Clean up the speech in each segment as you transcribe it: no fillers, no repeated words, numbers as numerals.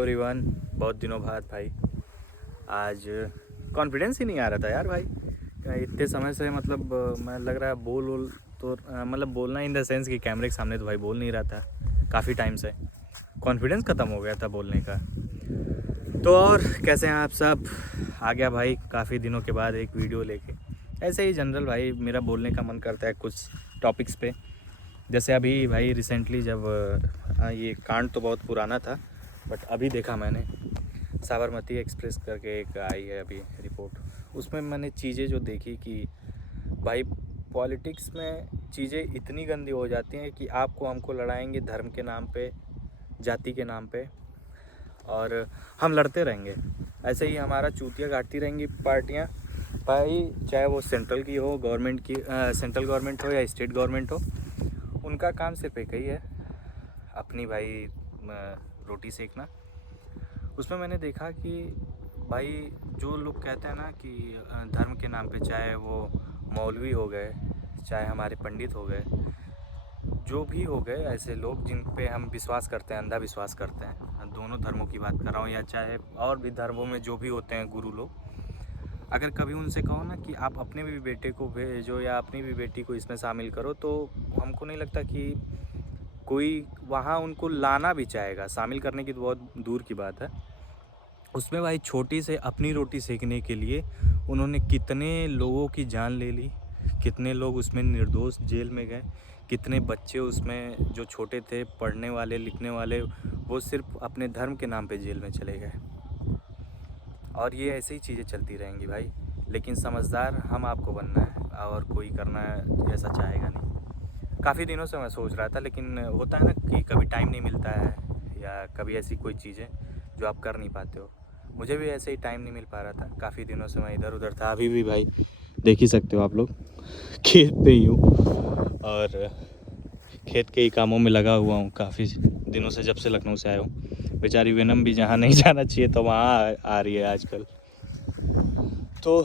Everyone, बहुत दिनों बाद भाई आज कॉन्फिडेंस ही नहीं आ रहा था यार भाई। इतने समय से मतलब मैं लग रहा है बोल तो मतलब बोलना इन द सेंस कि कैमरे के सामने तो भाई बोल नहीं रहा था काफ़ी टाइम से। कॉन्फिडेंस ख़त्म हो गया था बोलने का। तो और कैसे हैं आप सब? आ गया भाई काफ़ी दिनों के बाद एक वीडियो लेके। ऐसे ही जनरल भाई मेरा बोलने का मन करता है कुछ टॉपिक्स पे। जैसे अभी भाई रिसेंटली जब ये कांड तो बहुत पुराना था, बट अभी देखा मैंने साबरमती एक्सप्रेस करके एक आई है अभी रिपोर्ट। उसमें मैंने चीज़ें जो देखी कि भाई पॉलिटिक्स में चीज़ें इतनी गंदी हो जाती हैं कि आपको हमको लड़ाएंगे धर्म के नाम पे, जाति के नाम पे, और हम लड़ते रहेंगे। ऐसे ही हमारा चूतिया काटती रहेंगी पार्टियाँ भाई, चाहे वो सेंट्रल की हो, गवर्नमेंट की, सेंट्रल गवर्नमेंट हो या स्टेट गवर्नमेंट हो। उनका काम सिर्फ एक ही है, अपनी भाई रोटी सेकना। उसमें मैंने देखा कि भाई जो लोग कहते हैं ना कि धर्म के नाम पे, चाहे वो मौलवी हो गए, चाहे हमारे पंडित हो गए, जो भी हो गए ऐसे लोग जिन पे हम विश्वास करते हैं, अंधा विश्वास करते हैं, दोनों धर्मों की बात कर रहा हूँ, या चाहे और भी धर्मों में जो भी होते हैं गुरु लोग, अगर कभी उनसे कहो ना कि आप अपने भी बेटे को भेजो या अपनी भी बेटी को इसमें शामिल करो, तो हमको नहीं लगता कि कोई वहाँ उनको लाना भी चाहेगा। शामिल करने की तो बहुत दूर की बात है। उसमें भाई छोटी से अपनी रोटी सेकने के लिए उन्होंने कितने लोगों की जान ले ली, कितने लोग उसमें निर्दोष जेल में गए, कितने बच्चे उसमें जो छोटे थे, पढ़ने वाले लिखने वाले, वो सिर्फ अपने धर्म के नाम पे जेल में चले गए। और ये ऐसे ही चीज़ें चलती रहेंगी भाई। लेकिन समझदार हम आपको बनना है और कोई करना ऐसा चाहेगा नहीं। काफ़ी दिनों से मैं सोच रहा था, लेकिन होता है ना कि कभी टाइम नहीं मिलता है, या कभी ऐसी कोई चीज़ें जो आप कर नहीं पाते हो। मुझे भी ऐसे ही टाइम नहीं मिल पा रहा था, काफ़ी दिनों से मैं इधर उधर था। अभी भी भाई देख ही सकते हो आप लोग, खेत पे ही हूँ और खेत के ही कामों में लगा हुआ हूँ काफ़ी दिनों से, जब से लखनऊ से आया हूँ। बेचारी वेनम भी जहाँ नहीं जाना चाहिए तो वहाँ आ रही है आजकल। तो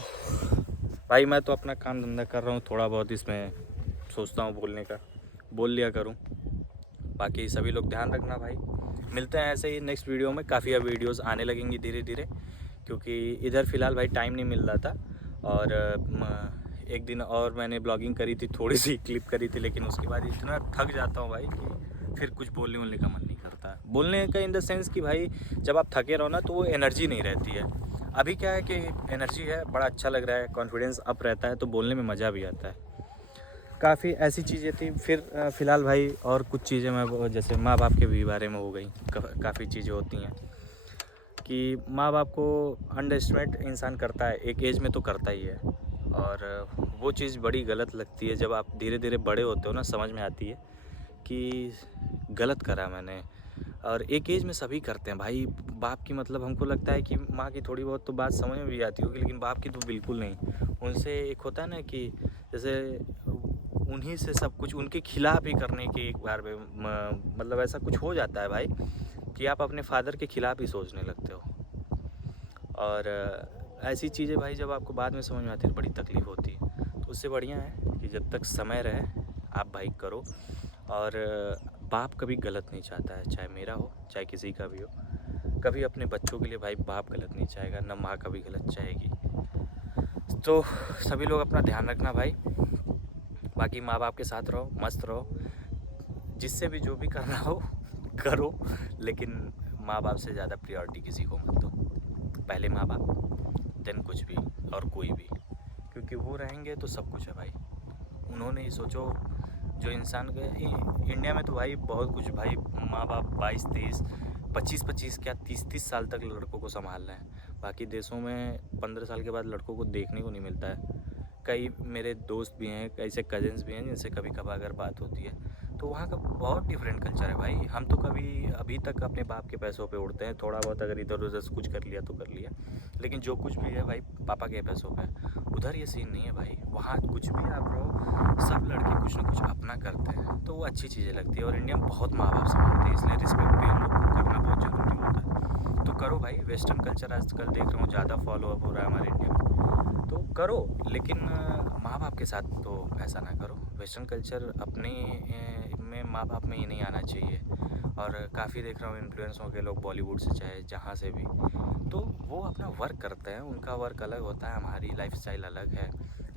भाई मैं तो अपना काम धंधा कर रहा हूँ, थोड़ा बहुत इसमें सोचता हूँ बोलने का, बोल लिया करूँ। बाकी सभी लोग ध्यान रखना भाई। मिलते हैं ऐसे ही नेक्स्ट वीडियो में। काफ़ी अब वीडियोस आने लगेंगी धीरे धीरे, क्योंकि इधर फ़िलहाल भाई टाइम नहीं मिल रहा था। और एक दिन और मैंने ब्लॉगिंग करी थी, थोड़ी सी क्लिप करी थी, लेकिन उसके बाद इतना थक जाता हूँ भाई कि फिर कुछ बोलने वोलने का मन नहीं करता। बोलने का इन द सेंस कि भाई जब आप थके रहो ना तो वो एनर्जी नहीं रहती है। अभी क्या है कि एनर्जी है, बड़ा अच्छा लग रहा है, कॉन्फिडेंस अप रहता है, तो बोलने में मज़ा भी आता है। काफ़ी ऐसी चीज़ें थी। फिर फ़िलहाल भाई और कुछ चीज़ें मैं, जैसे माँ बाप के भी बारे में हो गई। काफ़ी चीज़ें होती हैं कि माँ बाप को अंडरएस्टिमेट इंसान करता है, एक एज में तो करता ही है, और वो चीज़ बड़ी गलत लगती है। जब आप धीरे धीरे बड़े होते हो ना, समझ में आती है कि गलत करा मैंने। और एक एज में सभी करते हैं भाई। बाप की मतलब हमको लगता है कि माँ की थोड़ी बहुत तो बात समझ में भी आती होगी, लेकिन बाप की तो बिल्कुल नहीं। उनसे एक होता है ना कि जैसे उन्हीं से सब कुछ, उनके खिलाफ ही करने के एक बार में मतलब ऐसा कुछ हो जाता है भाई कि आप अपने फादर के खिलाफ ही सोचने लगते हो। और ऐसी चीज़ें भाई जब आपको बाद में समझ में आती है बड़ी तकलीफ़ होती है। तो उससे बढ़िया है कि जब तक समय रहे आप भाई करो। और बाप कभी गलत नहीं चाहता है, चाहे मेरा हो चाहे किसी का भी हो। कभी अपने बच्चों के लिए भाई बाप गलत नहीं चाहेगा, ना माँ कभी गलत चाहेगी। तो सभी लोग अपना ध्यान रखना भाई। बाकी माँ बाप के साथ रहो, मस्त रहो, जिससे भी जो भी करना हो करो, लेकिन माँ बाप से ज़्यादा प्रायोरिटी किसी को मत दो। पहले माँ बाप, देन कुछ भी और कोई भी, क्योंकि वो रहेंगे तो सब कुछ है भाई। उन्होंने ही सोचो जो इंसान के इंडिया में तो भाई बहुत कुछ भाई, माँ बाप 22-23, 25-25 क्या 30-30 साल तक लड़कों को संभाल रहे हैं। बाकी देशों में 15 साल के बाद लड़कों को देखने को नहीं मिलता है। कई मेरे दोस्त भी हैं, ऐसे कज़न्स भी हैं जिनसे कभी कभार अगर बात होती है, तो वहाँ का बहुत डिफरेंट कल्चर है भाई। हम तो कभी अभी तक अपने बाप के पैसों पे उड़ते हैं, थोड़ा बहुत अगर इधर उधर कुछ कर लिया तो कर लिया, लेकिन जो कुछ भी है भाई पापा के पैसों पे। उधर ये सीन नहीं है भाई। वहाँ कुछ भी आप रहो, सब लड़के कुछ ना कुछ अपना करते हैं, तो वो अच्छी चीज़ें लगती है। और इंडिया में बहुत माँ बाप संभालते हैं, इसलिए रिस्पेक्ट भी हम लोग को करना बहुत ज़रूरी होता है। तो करो भाई। वेस्टर्न कल्चर आजकल देख रहा हूँ ज़्यादा फॉलो अप हो रहा है हमारे इंडिया में, तो करो, लेकिन माँ बाप के साथ तो ऐसा ना करो। वेस्टर्न कल्चर अपने में माँ बाप में ही नहीं आना चाहिए। और काफ़ी देख रहा हूँ इन्फ्लुएंसर के लोग बॉलीवुड से चाहे जहाँ से भी, तो वो अपना वर्क करते हैं, उनका वर्क अलग होता है, हमारी लाइफस्टाइल अलग है।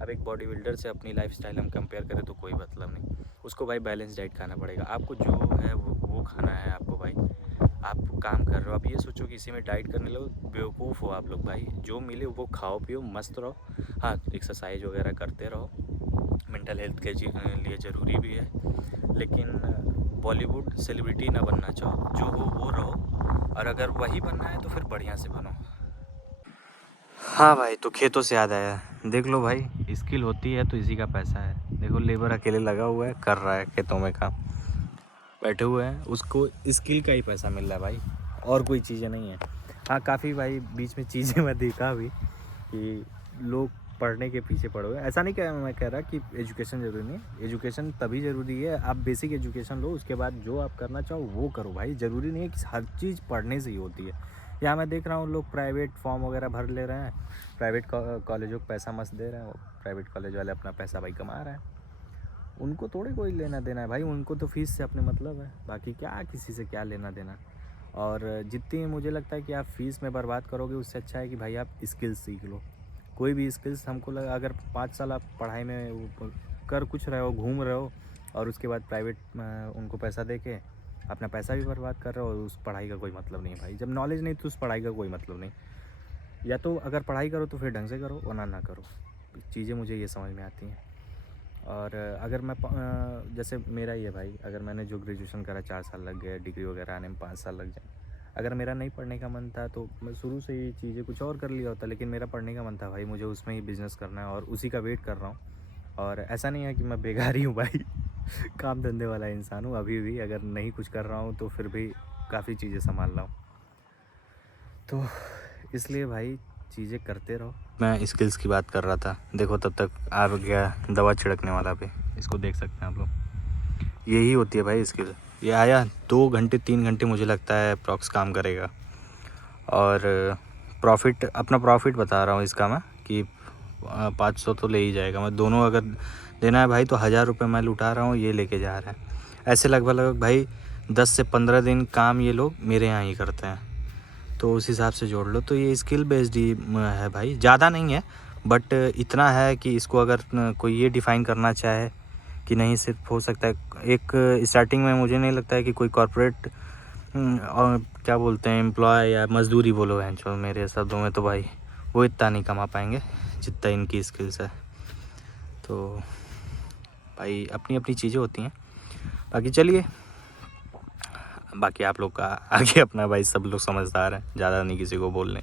अब एक बॉडी बिल्डर से अपनी लाइफस्टाइल हम कंपेयर करें तो कोई मतलब नहीं, उसको भाई बैलेंस डाइट खाना पड़ेगा, आपको जो है वो खाना है आपको भाई। आप काम कर रहे हो, आप ये सोचो कि इसी में डाइट करने लगो, बेवकूफ़ हो आप लोग भाई। जो मिले वो खाओ पियो मस्त रहो, हाँ एक्सरसाइज वगैरह करते रहो, मेंटल हेल्थ के लिए ज़रूरी भी है, लेकिन बॉलीवुड सेलिब्रिटी ना बनना चाहो, जो हो वो रहो, और अगर वही बनना है तो फिर बढ़िया से बनो। हाँ भाई, तो खेतों से याद आया, देख लो भाई स्किल होती है तो इसी का पैसा है। देखो लेबर अकेले लगा हुआ है, कर रहा है खेतों में काम, बैठे हुए हैं, उसको स्किल का ही पैसा मिल रहा है भाई, और कोई चीज़ें नहीं है। हाँ काफ़ी भाई बीच में चीज़ें मैं देखा भी कि लोग पढ़ने के पीछे पड़े हुए, ऐसा नहीं मैं कह रहा कि एजुकेशन ज़रूरी नहीं है, एजुकेशन तभी ज़रूरी है, आप बेसिक एजुकेशन लो, उसके बाद जो आप करना चाहो वो करो भाई। ज़रूरी नहीं है कि हर चीज़ पढ़ने से ही होती है। यहाँ मैं देख रहा हूँ लोग प्राइवेट फॉर्म वगैरह भर ले रहे हैं, प्राइवेट कॉलेजों को पैसा मस्त दे रहे हैं, प्राइवेट कॉलेज वाले अपना पैसा भाई कमा रहे हैं, उनको थोड़ी कोई लेना देना है भाई, उनको तो फीस से अपने मतलब है, बाकी क्या किसी से क्या लेना देना। और जितनी मुझे लगता है कि आप फीस में बर्बाद करोगे, उससे अच्छा है कि भाई आप स्किल्स सीख लो। कोई भी स्किल्स हमको लगा, अगर 5 साल आप पढ़ाई में कर कुछ रहे हो, घूम रहे हो, और उसके बाद प्राइवेट उनको पैसा दे के अपना पैसा भी बर्बाद कर रहे हो, और उस पढ़ाई का कोई मतलब नहीं है भाई। जब नॉलेज नहीं तो उस पढ़ाई का कोई मतलब नहीं। या तो अगर पढ़ाई करो तो फिर ढंग से करो, वरना ना करो। चीज़ें मुझे ये समझ में आती हैं। और अगर मैं जैसे मेरा ही है भाई, अगर मैंने जो ग्रेजुएशन करा 4 साल लग गए, डिग्री वगैरह आने में 5 साल लग जाए। अगर मेरा नहीं पढ़ने का मन था तो मैं शुरू से ही चीज़ें कुछ और कर लिया होता, लेकिन मेरा पढ़ने का मन था भाई, मुझे उसमें ही बिज़नेस करना है और उसी का वेट कर रहा हूँ। और ऐसा नहीं है कि मैं बेकार ही हूँ भाई काम धंधे वाला इंसान हूँ अभी भी, अगर नहीं कुछ कर रहा हूँ तो फिर भी काफ़ी चीज़ें संभाल रहा हूँ। तो इसलिए भाई चीज़ें करते रहो। मैं स्किल्स की बात कर रहा था, देखो तब तक आ गया दवा छिड़कने वाला पे, इसको देख सकते हैं आप लोग, यही होती है भाई स्किल। ये आया 2 घंटे 3 घंटे मुझे लगता है अप्रॉक्स काम करेगा, और प्रॉफिट, अपना प्रॉफिट बता रहा हूँ इसका मैं कि 500 तो ले ही जाएगा। मैं दोनों अगर देना है भाई तो 1000 रुपये मैं लुटा रहा हूँ, ये लेके जा रहा है। ऐसे लगभग भाई 10 से 15 दिन काम ये लोग मेरे यहाँ ही करते हैं, तो उस हिसाब से जोड़ लो। तो ये स्किल बेस्ड ही है भाई, ज़्यादा नहीं है, बट इतना है कि इसको अगर कोई ये डिफ़ाइन करना चाहे कि नहीं, सिर्फ हो सकता है एक स्टार्टिंग में, मुझे नहीं लगता है कि कोई कॉर्पोरेट और क्या बोलते हैं एम्प्लॉय या मजदूरी बोलो हैं जो, मेरे शब्दों में तो भाई वो इतना नहीं कमा पाएंगे जितना इनकी स्किल्स है। तो भाई अपनी अपनी चीज़ें होती हैं, बाकी चलिए, बाकी आप लोग का आगे अपना भाई, सब लोग समझदार हैं, ज़्यादा नहीं किसी को बोलने।